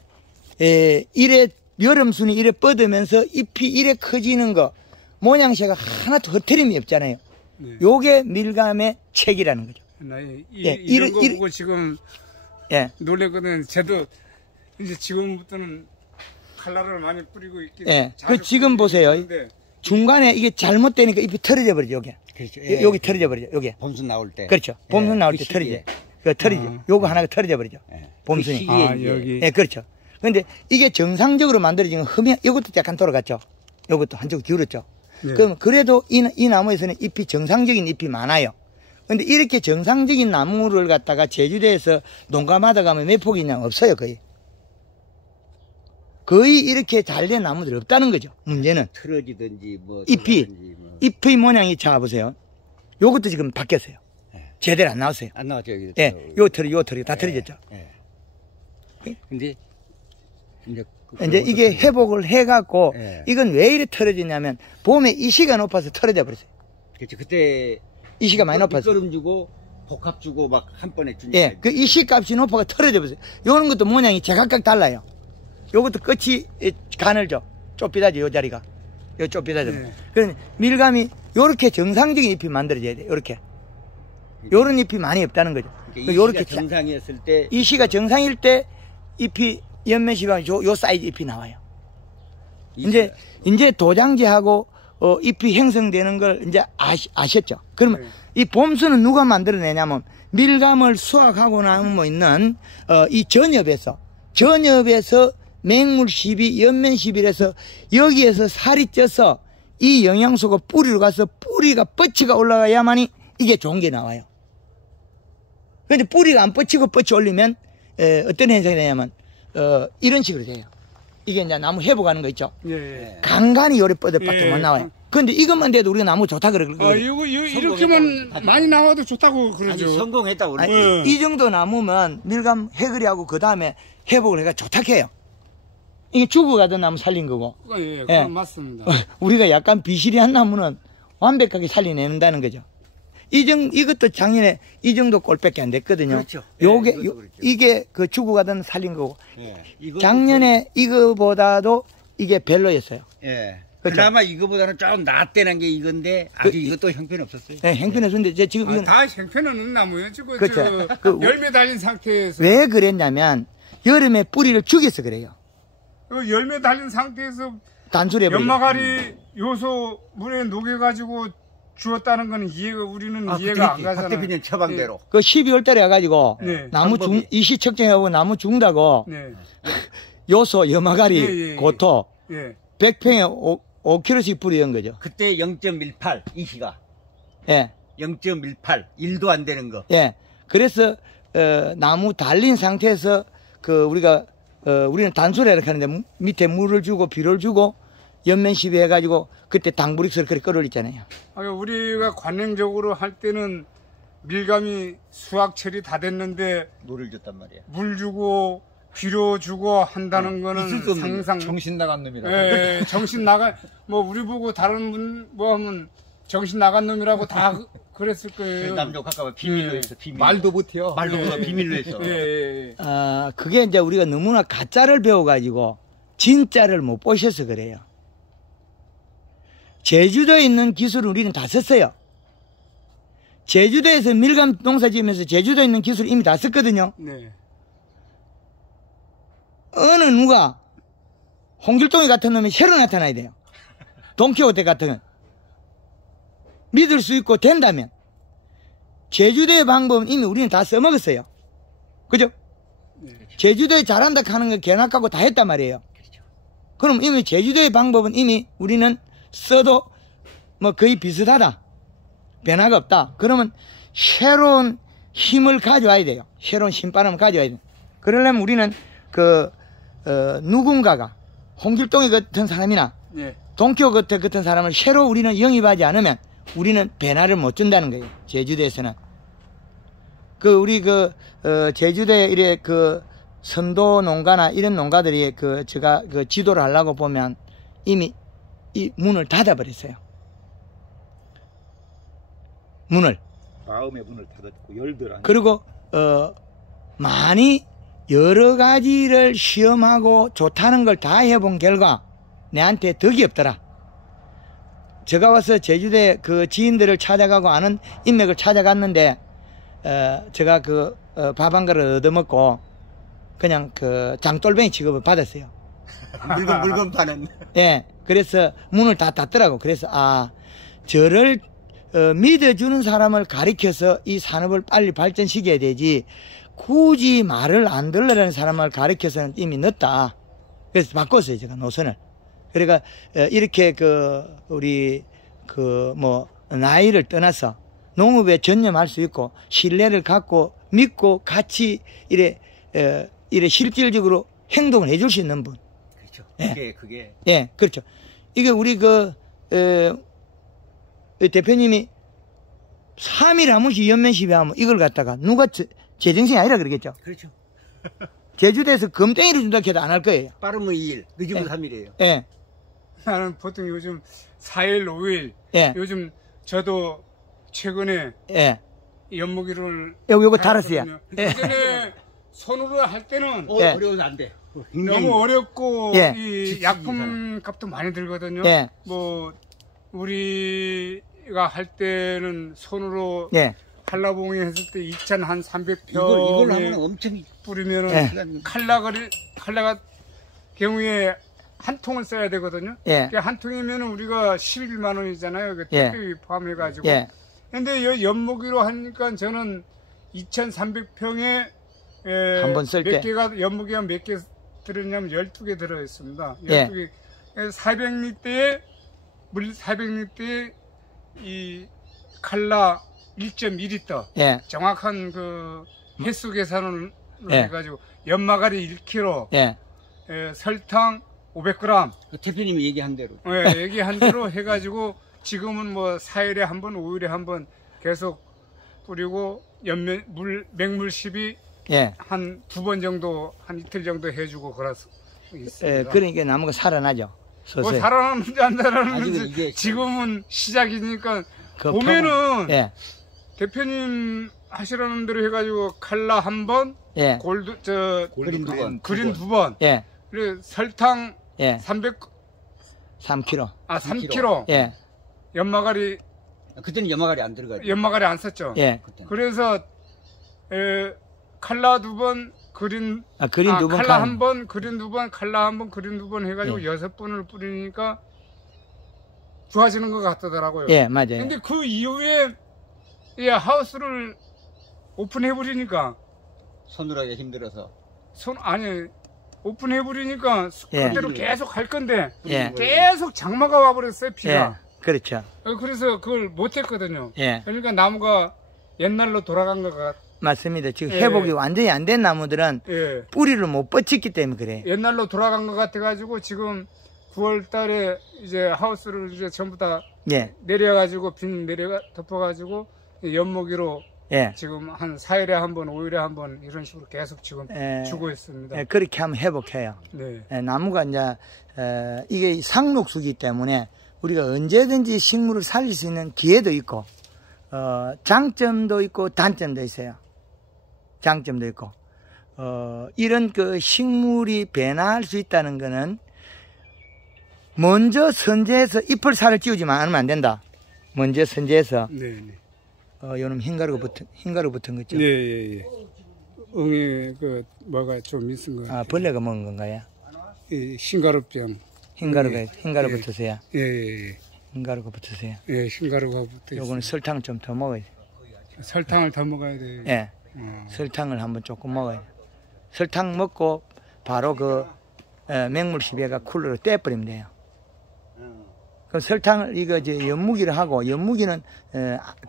이래 여름순이 이래 뻗으면서 잎이 이래 커지는 거 모양새가 하나도 흐트림이 없잖아요. 네. 요게 밀감의 책이라는 거죠. 예, 이런 거 이런- 보고 지금 예. 놀래거든. 쟤도 이제 지금부터는 칼라를 많이 뿌리고 있긴. 예. 자주 그 지금 뿌리고 보세요. 있는데 중간에 이게 잘못되니까 잎이 털어져 버리죠, 요게. 그렇죠. 여기 털어져 버리죠, 요게. 봄순 나올 때. 그렇죠. 봄순 예, 나올 그 때 시기에. 털어져. 그 털이죠. 요거 하나가 털어져 버리죠. 예. 봄순이. 그 시기에 아, 이제 여기. 예, 그렇죠. 근데 이게 정상적으로 만들어진 건 흠이, 이것도 약간 돌아갔죠. 이것도 한쪽 기울었죠. 네. 그럼 그래도 이 나무에서는 잎이 정상적인 잎이 많아요. 근데 이렇게 정상적인 나무를 갖다가 제주도에서 농가마다 가면 몇 폭이 그냥 없어요, 거의. 거의 이렇게 잘 된 나무들이 없다는 거죠. 문제는. 틀어지든지 뭐 잎이, 들어가든지 뭐. 잎의 모양이 잡아보세요. 요것도 지금 바뀌었어요. 예. 제대로 안 나왔어요. 안 나왔죠 여기. 예, 요 털이 다 털어졌죠. 예. 근데 이제 이제 이게 회복을 해갖고, 예. 이건 왜 이래 털어지냐면, 봄에 이시가 높아서 털어져 버렸어요. 그렇죠. 그때 이시가 많이 높아서. 밑거름 주고 복합 주고 막 한 번에 주니까. 예, 그 이시 값이 높아가 털어져 버렸어요. 요런 것도 모양이 제각각 달라요. 요것도 끝이 가늘죠. 좁비다죠, 요 자리가. 요 좁비다죠. 네. 그럼 밀감이 요렇게 정상적인 잎이 만들어져야 돼, 요렇게. 요런 잎이 많이 없다는 거죠. 그러니까 요렇게 이시가 정상이었을 때 이시가 정상일 때 잎이 연면시방 요 사이즈 잎이 나와요. 이제 도장지하고 잎이 형성되는 걸 이제 아셨죠? 그러면 네. 이 봄수는 누가 만들어내냐면 밀감을 수확하고 나면 있는 이 전엽에서 맹물 시비, 연면 시비에서 여기에서 살이 쪄서 이 영양소가 뿌리로 가서 뿌리가 뻗치가 올라가야만이 이게 좋은 게 나와요. 근데 뿌리가 안 뻗치고 뻗치 올리면 어떤 현상이 되냐면 이런 식으로 돼요. 이게 이제 나무 회복하는 거 있죠. 예. 간간히 요래 뻗어밖에 예. 못 나와요. 근데 이것만 돼도 우리가 나무 좋다 그러거든요. 이렇게만 많이 나와도 좋다고 아니 그러죠. 성공했다고 그러지. 예. 이 정도 나무면 밀감 해그리하고 그 다음에 회복을 해가 좋다 해요. 이게 죽어가던 나무 살린 거고. 예, 예. 그건 맞습니다. 우리가 약간 비실이한 나무는 완벽하게 살려내는다는 거죠. 이것도 작년에 이 정도 꼴밖에 안 됐거든요. 그렇죠. 요게, 예, 이것도 그렇죠. 이게 그 죽어가던 살린 거고. 예. 이것도 작년에 이거보다도 이게 별로였어요. 예. 그렇죠. 그나마 이거보다는 조금 낫대는 게 이건데 아직 이것도 형편 없었어요. 네, 형편없는데 이제 지금 이건 다 형편없는 나무예요. 지금 그렇죠. 열매 달린 상태에서 왜 그랬냐면 여름에 뿌리를 죽여서 그래요. 열매 달린 상태에서 단술해버리죠. 연마가리 요소 물에 녹여가지고 주었다는 건 우리는 이해가 안 가잖아요. 박 대표님 처방대로. 그 12월 달에 해가지고 네. 나무 이시 측정하고 나무 죽는다고 네. 요소, 염화가리, 예, 예. 고토 예. 100평에 5kg씩 뿌리는 거죠. 그때 0.18 이시가 예, 0.18 1도 안 되는 거. 예. 그래서 나무 달린 상태에서 우리는 단술에 이렇게 하는데 밑에 물을 주고 비료를 주고 연면 시비해가지고 그때 당부릭스를 그렇게 끌어올렸잖아요. 우리가 관행적으로 할 때는 밀감이 수확철이 다 됐는데 물을 줬단 말이야. 물 주고 비료 주고 한다는 거는 있을 수 없는 상상 정신 나간 놈이라. 예, 정신 나가 우리 보고 다른 분 뭐 하면 정신 나간 놈이라고 다 그랬을 거예요. 남녀 가까워 비밀로 예. 했어. 비밀로. 말도 못해요. 말도 예. 못하고 비밀로 했어. 예. 그게 이제 우리가 너무나 가짜를 배워가지고 진짜를 못 보셔서 그래요. 제주도에 있는 기술을 우리는 다 썼어요. 제주도에서 밀감 농사 지으면서 제주도에 있는 기술을 이미 다 썼거든요. 네. 어느 누가 홍길동이 같은 놈이 새로 나타나야 돼요. 돈키호테 같은. 믿을 수 있고 된다면. 제주도의 방법은 이미 우리는 다 써먹었어요. 그죠? 제주도에 잘한다 하는 거 개나 까고 다 했단 말이에요. 그럼 이미 제주도의 방법은 이미 우리는 써도 뭐 거의 비슷하다. 변화가 없다. 그러면 새로운 힘을 가져와야 돼요. 새로운 신바람을 가져와야 돼요. 그러려면 우리는 누군가가 홍길동이 같은 사람이나 돈키호테 같은 사람을 새로 우리는 영입하지 않으면 우리는 변화를 못 준다는 거예요. 제주도에서는. 우리 제주도에 이래 선도 농가나 이런 농가들이 제가 지도를 하려고 보면 이미 이 문을 닫아버렸어요. 문을. 마음의 문을 닫았고 열더라. 그리고 많이 여러 가지를 시험하고 좋다는 걸 다 해본 결과 내한테 덕이 없더라. 제가 와서 제주도에 지인들을 찾아가고 아는 인맥을 찾아갔는데 제가 밥 한 그릇 얻어먹고 그냥 장돌뱅이 취급을 받았어요. 물건 파는. 예. 그래서 문을 다 닫더라고. 그래서 저를 믿어주는 사람을 가리켜서 이 산업을 빨리 발전시켜야 되지 굳이 말을 안 들으라는 사람을 가리켜서는 이미 늦다. 그래서 바꿨어요, 제가 노선을. 그러니까 이렇게 우리 나이를 떠나서 농업에 전념할 수 있고 신뢰를 갖고 믿고 같이 이래 실질적으로 행동을 해줄 수 있는 분. 그렇죠. 예. 그게. 예, 그렇죠. 이게 우리 대표님이 3일 하무시 연면시비 하면 이걸 갖다가 누가 제정신이 아니라 그러겠죠. 그렇죠. 제주도에서 금땡이를 준다 해도 안 할 거예요. 빠르면 2일, 늦으면 3일이에요. 예. 나는 보통 요즘 4일, 5일. 예. 요즘 저도 최근에 예. 연무기를 요거 달았어요. 예. 예전에 손으로 할 때는 예. 어려워서 안 돼. 너무 어렵고 예. 이 약품 값도 많이 들거든요. 예. 뭐 우리가 할 때는 손으로 예. 한라봉에 했을 때 2,300평 이걸 하면 엄청 뿌리면은 예. 칼라가 경우에 한 통을 써야 되거든요. 예. 한 통이면은 우리가 11만 원이잖아요. 그 예. 택배비 포함해가지고. 예. 근데 이 연목이로 하니까 저는 2,300평에 한번쓸 몇 때. 개가 연목이가 몇 개 들었냐면 12개 들어 있습니다. 예. 12개. 400리터에 물 400리터에 이 칼라 1.2리터. 예. 정확한 횟수 계산을 예. 해가지고 연마가리 1kg, 예. 설탕 500g. 대표님이 얘기한 대로. 얘기한 대로 해가지고 지금은 뭐 4일에 한 번, 5일에 한 번 계속 뿌리고 맹물 시비 예. 한 2번 정도, 한 이틀 정도 해주고 그래서 있습니다. 그러니까 나무가 살아나죠. 뭐 서서히. 살아나는지 안 아직은 살아나는지 이게 지금은 시작이니까 그 보면은 예. 대표님 하시라는 대로 해가지고 칼라 한 번, 예. 그린 두 번. 그린 2번, 예. 그리고 설탕 예. 3kg. 3kg. 예. 연마가리 그때는 연마가리 안 들어가죠. 연마가리 안 썼죠. 예. 그때는. 그래서 칼라 2번, 그린 그린 2번 칼라 한 번, 그린 2번, 칼라 한 번, 그린 2번 해가지고 예. 6번을 뿌리니까 좋아지는 것 같더라고요. 예, 맞아요. 근데 그 이후에 하우스를 오픈해버리니까 손으로 하기 힘들어서. 오픈해버리니까 예. 그대로 계속 할 건데 예. 계속 장마가 와버렸어요, 비가. 예. 그렇죠. 그래서 그걸 못했거든요. 예. 그러니까 나무가 옛날로 돌아간 것 같. 맞습니다. 지금 예. 회복이 완전히 안 된 나무들은 예. 뿌리를 못 뻗쳤기 때문에 그래요. 옛날로 돌아간 것 같아가지고 지금 9월 달에 이제 하우스를 이제 전부 다 예. 내려가지고 덮어가지고 연목이로 예. 지금 한 4일에 한 번, 5일에 한 번 이런 식으로 계속 지금 예. 주고 있습니다. 예, 그렇게 하면 회복해요. 네. 예, 나무가 이제 이게 상록수기 때문에 우리가 언제든지 식물을 살릴 수 있는 기회도 있고 장점도 있고 단점도 있어요. 장점도 있고 이런 식물이 변화할 수 있다는 거는 먼저 선제해서 잎을 살을 찌우지만 않으면 안 된다. 먼저 선제해서 네. 요놈 흰가루 붙은 거 있죠. 예. 응에 뭐가 좀 있은 거 같아요. 벌레가 먹은 건가요? 흰가루병. 흰가루 예. 붙으세요. 예. 흰가루가 붙으세요. 예, 흰가루가 붙어 있어요. 요거는 설탕을 좀 더 먹어야 돼. 설탕을 더 먹어야 돼요. 예. 설탕을 한번 조금 먹어야 돼. 설탕 먹고 바로 그 맹물 10에가 쿨러로 떼버리면 돼요. 그럼 설탕을 이거 이제 연무기를 하고 연무기는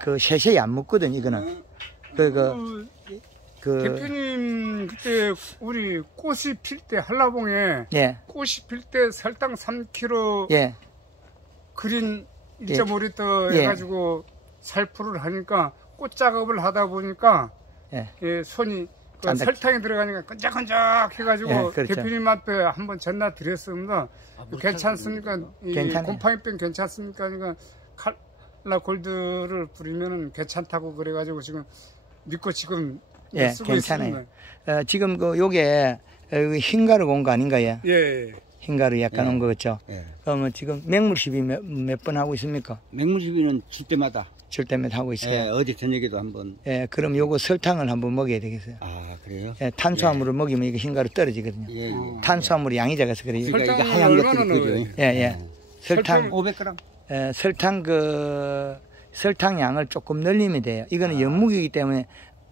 그 세세히 안 먹거든 이거는. 대표님 그때 우리 꽃이 필 때 한라봉에 예. 꽃이 필 때 설탕 3kg 예. 그린 1.5리터 예. 해가지고 살포를 하니까 꽃 작업을 하다 보니까 예. 예, 손이 그 짠다. 설탕이 들어가니까 끈적끈적 해가지고 예, 그렇죠. 대표님한테 한번 전화 드렸습니다. 괜찮습니까? 이 괜찮아요. 곰팡이병 괜찮습니까? 그러니까 칼라 골드를 뿌리면은 괜찮다고 그래가지고 지금 믿고 지금 예, 쓰고 괜찮아요. 있습니다. 지금 그 요게 흰가루가 온 거 아닌가요? 예. 흰가루 약간 예. 온 거 같죠? 예. 그러면 지금 맹물 시비 몇 번 하고 있습니까? 맹물시비는 줄 때마다. 줄 때마다 하고 예, 있어요. 어제 저녁에도 한번. 예, 그럼 요거 설탕을 한번 먹여야 되겠어요. 아, 그래요? 예, 탄수화물을 먹이면 이게 흰가루 떨어지거든요. 예, 예. 탄수화물이 양이 작아서 그래요. 그러니까 이게 설탕을 하얀 얼마나 것들이 넣어야 그죠? 예, 예. 설탕, 500g. 설탕 양을 조금 늘리면 돼요. 이거는 연무기이기 때문에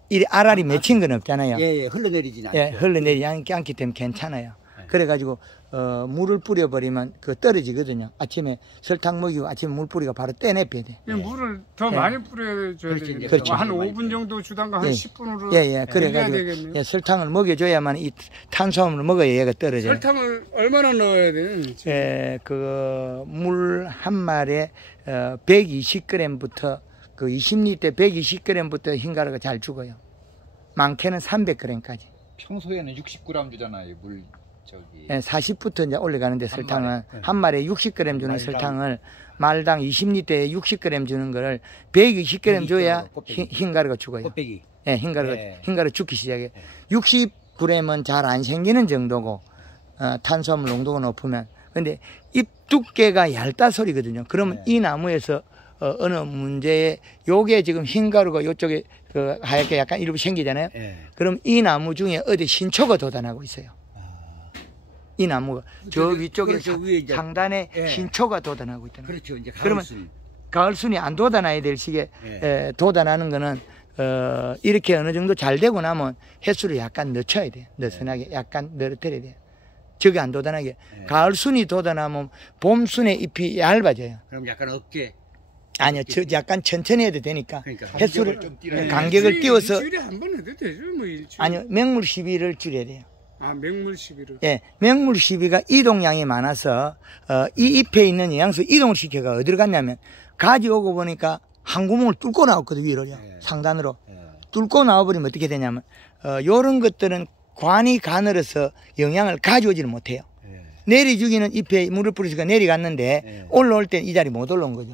이 알알이 맺힌 건 없잖아요. 예, 예, 흘러내리진 않죠. 예, 흘러내리지 않기 때문에 괜찮아요. 그래가지고 물을 뿌려버리면 그 떨어지거든요. 아침에 설탕 먹이고 아침에 물 뿌리가 바로 떼내줘야 돼. 이 물을 더 예. 많이 뿌려줘야 그렇지, 되겠네요. 그렇죠. 한 많이 5분 정도 주다가 한 예. 10분으로 예, 그래가지고 되겠네요. 예, 설탕을 먹여줘야만 이 탄수화물을 먹어야 얘가 떨어져요. 설탕을 얼마나 넣어야 돼요? 예, 그 물 한 마리에 120g부터 그 20리터 120g부터 흰가루가 잘 죽어요. 많게는 300g까지. 평소에는 60g 주잖아요. 물 저기. 예, 40부터 이제 올라가는데 설탕은 마리에. 한 마리에 60g 주는 말당. 설탕을 말당 20리터에 60g 주는 거를 120g 줘야 꽃배기. 흰가루가 죽어요. 꽃배기. 예, 흰가루 죽기 시작해. 60g은 잘 안 생기는 정도고 탄수화물 농도가 높으면. 근데 잎 두께가 얇다 소리거든요. 그러면 이 나무에서 어느 문제에 요게 지금 흰가루가 요쪽에 그 하얗게 약간 일부 생기잖아요. 예. 그럼 이 나무 중에 어디 신초가 돋아나고 있어요. 이 나무가 저 위쪽에 그렇죠, 위에 이제. 상단에 예. 신초가 돋아나고 있다는 거예요. 그렇죠. 이제 그러면 가을순. 가을순이 안 돋아나야 될 시기에 예. 돋아나는 거는 이렇게 어느 정도 잘 되고 나면 횟수를 약간 늦춰야 돼요. 느슨하게 약간 늘어뜨려야 돼요. 저게 안 돋아나게. 가을순이 돋아나면 봄순의 잎이 얇아져요. 그럼 약간 어깨. 아니요, 약간 천천히 해도 되니까. 그러니까 횟수를 좀 띄워야 간격을 띄워서 일주일에 한 번 해도 되죠, 뭐 일주일. 아니요, 맹물 시비를 줄여야 돼요. 아, 맹물 시비를. 예, 맹물 시비가 이동량이 많아서 이 잎에 있는 영양소 이동을 시켜가 어디로 갔냐면 가져오고 보니까 한 구멍을 뚫고 나왔거든 위로요. 상단으로 뚫고 나와버리면 어떻게 되냐면 요런 것들은 관이 가늘어서 영양을 가져오지를 못해요. 내려주기는 잎에 물을 뿌리니까 내려갔는데 올라올 땐 이 자리 못 올라온 거죠.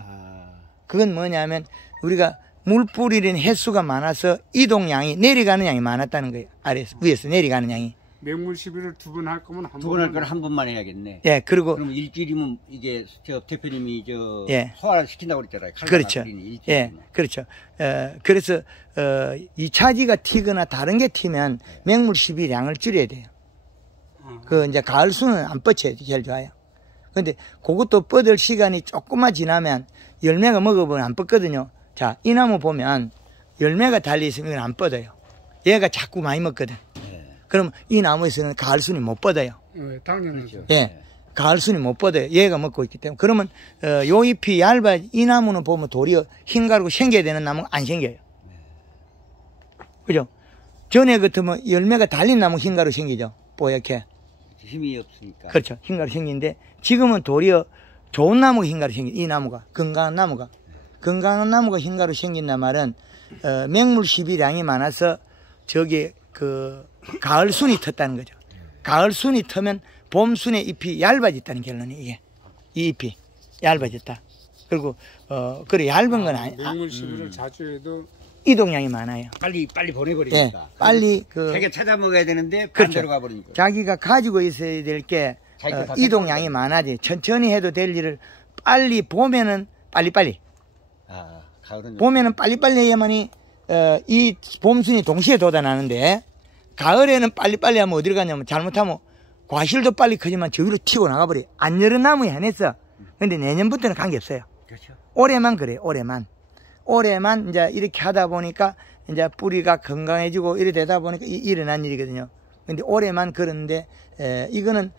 그건 뭐냐면 우리가 물 뿌리는 횟수가 많아서 이동량이 내려가는 양이 많았다는 거예요. 아래에서 위에서 내려가는 양이. 맹물 시비를 두 번 할 거면 한 번. 두 번 할 걸 한 번만 해야겠네. 예, 그리고 그럼 일주일이면 이게 저 대표님이 저 예. 소화를 시킨다고 그랬잖아요. 그렇죠. 일주일이면. 예, 그렇죠. 그래서 이 차지가 튀거나 다른 게 튀면 맹물 시비량을 줄여야 돼요. 그 이제 가을 수는 안 뻗쳐야 제일 좋아요. 근데 그것도 뻗을 시간이 조금만 지나면 열매가 먹어보면 안 뻗거든요. 자, 이 나무 보면 열매가 달려 있으면 안 뻗어요. 얘가 자꾸 많이 먹거든. 그럼 이 나무에서는 가을 순이 못 뻗어요. 당연하죠. 예. 가을 순이 못 뻗어요. 얘가 먹고 있기 때문에. 그러면 요 잎이 얇아. 이 나무는 보면 도리어 흰가루가 생겨야 되는 나무가 안 생겨요. 그죠? 전에 같으면 열매가 달린 나무 흰가루 생기죠. 뽀얗게. 힘이 없으니까. 그렇죠. 흰가루 생기는데 지금은 도리어 좋은 나무가 흰가루 생긴 이 나무가 건강한 나무가 흰가루 생긴단 말은 맹물 시비량이 많아서 저기 그 가을 순이 텄다는 거죠. 가을 순이 트면 봄 순의 잎이 얇아졌다는 결론이 이게 이 잎이 얇아졌다. 그리고 그래 얇은 건 아니. 맹물 시비를 자주 해도 이동량이 많아요. 빨리 보내버리니까. 예, 빨리 자기가 찾아 먹어야 되는데 그렇죠. 반대로 가버리니까. 자기가 가지고 있어야 될 게 이동량이 많아지. 천천히 해도 될 일을 빨리 보면은 빨리빨리. 아, 가을은 봄에는 빨리빨리 해야만이 이 봄순이 동시에 돋아나는데 가을에는 빨리빨리 하면 어디로 가냐면 잘못하면 과실도 빨리 크지만 저 위로 튀고 나가버려. 안 열은 나무에 한해서. 근데 내년부터는 관계없어요. 그렇죠. 올해만 그래요, 올해만. 올해만 이제 이렇게 하다 보니까 이제 뿌리가 건강해지고 이래 되다 보니까 일어난 일이거든요. 근데 올해만 그런데, 이거는